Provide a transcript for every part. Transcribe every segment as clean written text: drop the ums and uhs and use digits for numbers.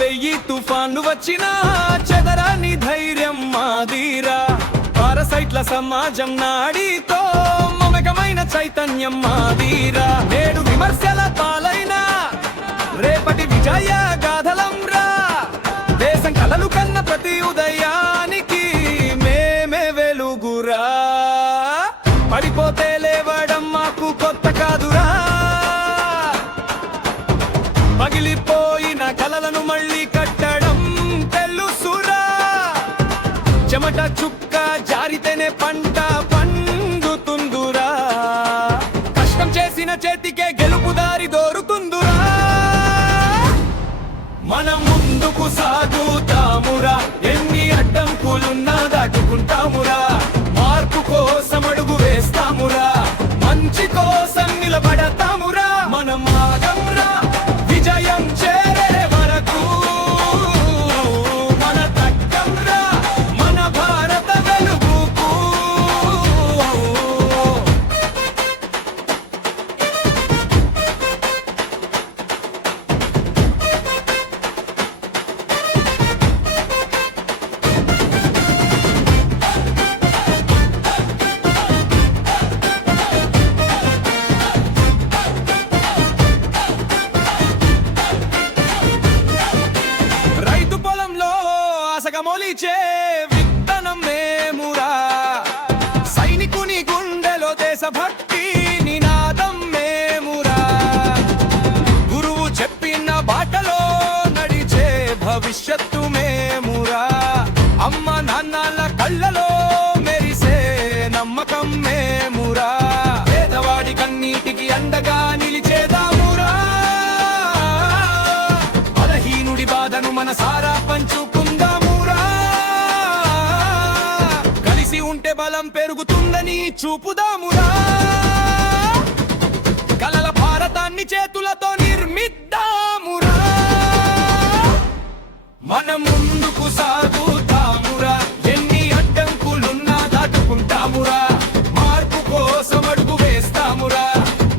వెయ్యి తుఫాన్లు వచ్చినా చెదరాని ధైర్యం మాదీరా. పారసైట్ల సమాజం నాడితో మమకమైన చైతన్యం మాదీరా. నేడు విమర్శల పాలైనా రేపటి విజయ గాథలంరా. దేశం కలలు కన్న ప్రతి ఉదయానికి మేమే వెలుగురా. పడిపోతే లేవడం మాకు కొత్త కాదురా. పగిలిపోయిన కలలను మళ్ళీ కట్టడం తెలుసురా. చెమట చుక్క జారితేనే పంట పండుతుందురా. కష్టం చేసిన చేతికే గెలుపు దారి దొరుకుతుందురా. మనం ముందుకు సాగుతామురా. ఎన్ని అడ్డంకులున్నా దాటుకుంటామురా. మార్పు కోసం అడుగు వేస్తామురా. మంచి కోసం నిలబడతామురా. మనం ఆగంరా విజయం చేరే వరకు. మన తగ్గంరా మన భారత వెలుగుకు. మొలిచే విత్తనం మేమురా. సైనికుని గుండెలో దేశభక్తి నినాదం మేమురా. గురువు చెప్పిన బాటలో నడిచే భవిష్యత్తు మేమురా. అమ్మ నాన్నల కళ్ళలో మెరిసే నమ్మకం మేమురా. పేదవాడి కన్నీటికి అండగా నిలిచేదామురా. బలహీనుడి బాధను మనసారా పంచుకుందాము. ఉంటే బలం పెరుగుతుందని చూపుదామురా. కలల భారతాన్ని చేతులతో నిర్మిద్దామురా. మనం ముందుకు సాగుతామురా. ఎన్ని అడ్డంకులున్నా దాటుకుంటామురా. మార్పు కోసం అడుగు వేస్తామురా.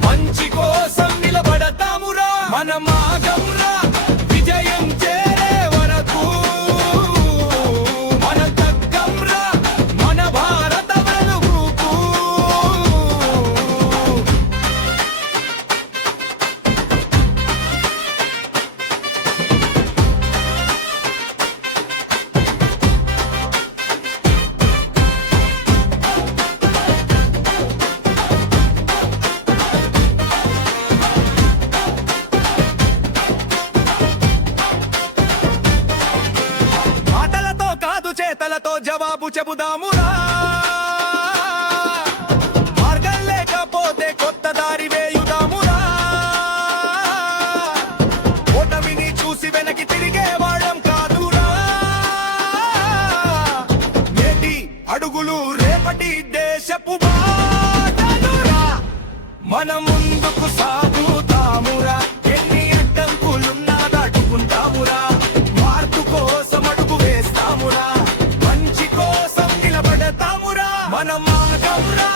మంచి కోసం నిలబడతామురా. మనం ఆగమురా విజయం చేరే వరకు. చేతలతో జవాబు చెబుదామురా. మార్గం లేకపోతే కొత్త దారి వేయుదామురా. ఓటమిని చూసి వెనక్కి తిరిగే వాళ్ళం కాదురా. నేటి అడుగులు రేపటి దేశపు బాటలురా. మనం ముందుకు సాగుతామురా. ఎన్ని అడ్డంకులున్నా దాటుకుంటామురా. మార్పు కోసం అడుగు వేస్తామురా. మంచి కోసం నిలబడతామురా. మనం ఆగమురా